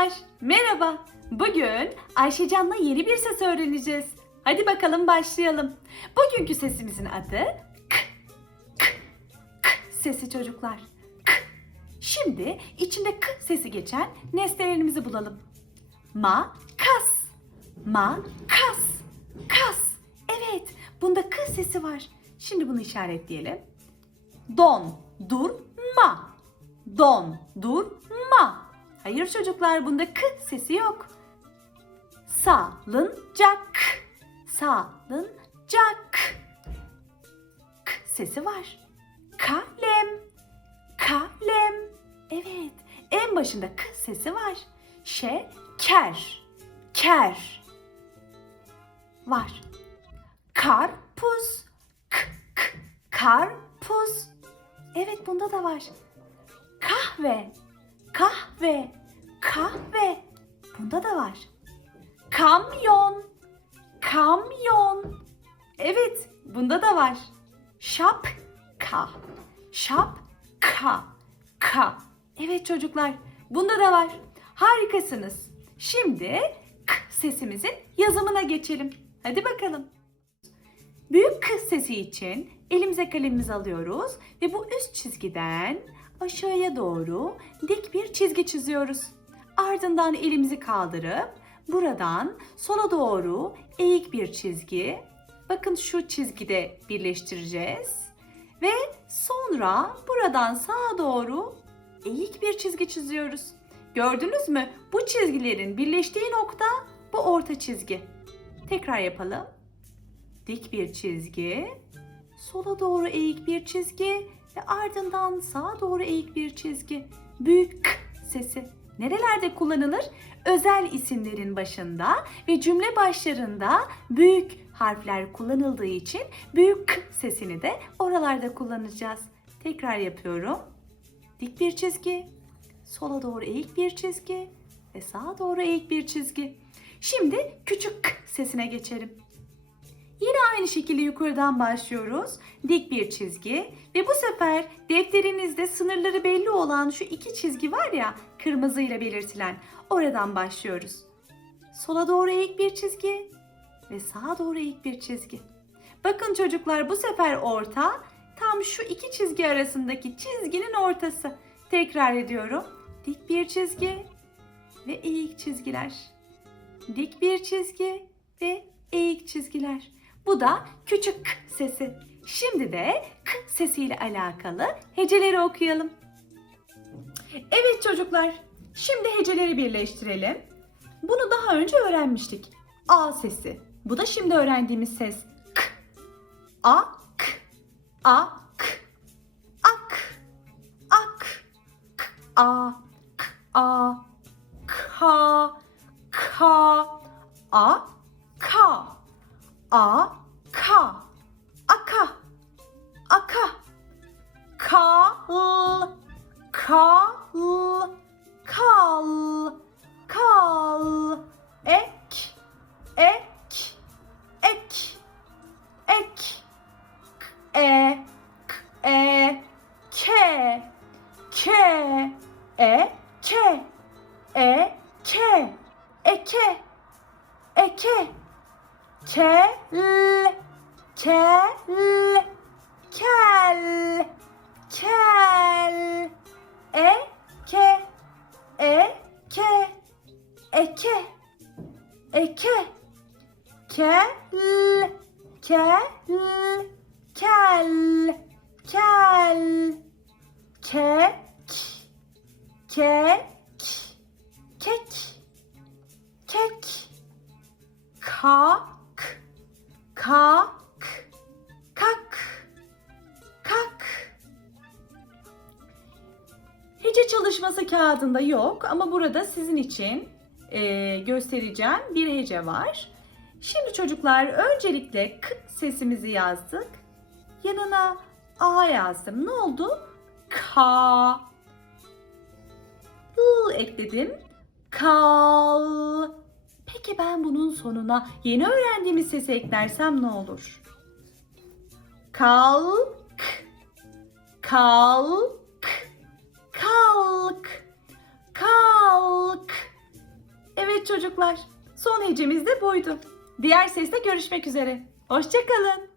çocuklar, merhaba. Bugün Ayşecan'la yeni bir ses öğreneceğiz. Hadi bakalım başlayalım. Bugünkü sesimizin adı k, k, k sesi çocuklar. K. Şimdi içinde k sesi geçen nesnelerimizi bulalım. Ma, kas. Ma, kas. Kas. Evet, bunda k sesi var. Şimdi bunu işaretleyelim. Don, dur, ma. Don, dur, ma. Hayır çocuklar bunda k sesi yok. Salıncak. Salıncak. K sesi var. Kalem. Kalem. Evet. En başında k sesi var. Şeker. Ker. Var. Karpuz. K, k, karpuz. Evet bunda da var. Kahve. Kahve. Kahve. Bunda da var. Kamyon. Kamyon. Evet, bunda da var. Şapka. Şapka. Ka. Evet çocuklar, bunda da var. Harikasınız. Şimdi k sesimizin yazımına geçelim. Hadi bakalım. Büyük kız sesi için elimize kalemimizi alıyoruz ve bu üst çizgiden aşağıya doğru dik bir çizgi çiziyoruz. Ardından elimizi kaldırıp buradan sola doğru eğik bir çizgi. Bakın şu çizgide birleştireceğiz. Ve sonra buradan sağa doğru eğik bir çizgi çiziyoruz. Gördünüz mü? Bu çizgilerin birleştiği nokta bu orta çizgi. Tekrar yapalım dik bir çizgi, sola doğru eğik bir çizgi ve ardından sağa doğru eğik bir çizgi. Büyük k sesi nerelerde kullanılır? Özel isimlerin başında ve cümle başlarında büyük harfler kullanıldığı için büyük k sesini de oralarda kullanacağız. Tekrar yapıyorum. Dik bir çizgi, sola doğru eğik bir çizgi ve sağa doğru eğik bir çizgi. Şimdi küçük k sesine geçelim. Yine aynı şekilde yukarıdan başlıyoruz. Dik bir çizgi ve bu sefer defterinizde sınırları belli olan şu iki çizgi var ya kırmızıyla belirtilen oradan başlıyoruz. Sola doğru eğik bir çizgi ve sağa doğru eğik bir çizgi. Bakın çocuklar bu sefer orta tam şu iki çizgi arasındaki çizginin ortası. Tekrar ediyorum. Dik bir çizgi ve eğik çizgiler. Dik bir çizgi ve eğik çizgiler. Bu da küçük k sesi. Şimdi de k sesiyle alakalı heceleri okuyalım. Evet çocuklar, şimdi heceleri birleştirelim. Bunu daha önce öğrenmiştik. A sesi. Bu da şimdi öğrendiğimiz ses. K. A, k. A, k. Ak. Ak. K, a. K, a. Ka. Ka. A. Ka. A ka aka. Aka. Kal. Kal kel kel kel kel. Eke eke eke eke kel kel kel kel. Kek kek kek kek. Kalk kalk kalk kalk Hece çalışması kağıdında yok ama burada sizin için e, göstereceğim bir hece var. Şimdi çocuklar öncelikle k sesimizi yazdık. Yanına a yazdım. Ne oldu? Ka. L ekledim. Kal. Peki ben bunun sonuna yeni öğrendiğimiz sesi eklersem ne olur? Kalk. Kalk. Kalk. Kalk. çocuklar. Son hecemiz de buydu. Diğer sesle görüşmek üzere. Hoşçakalın.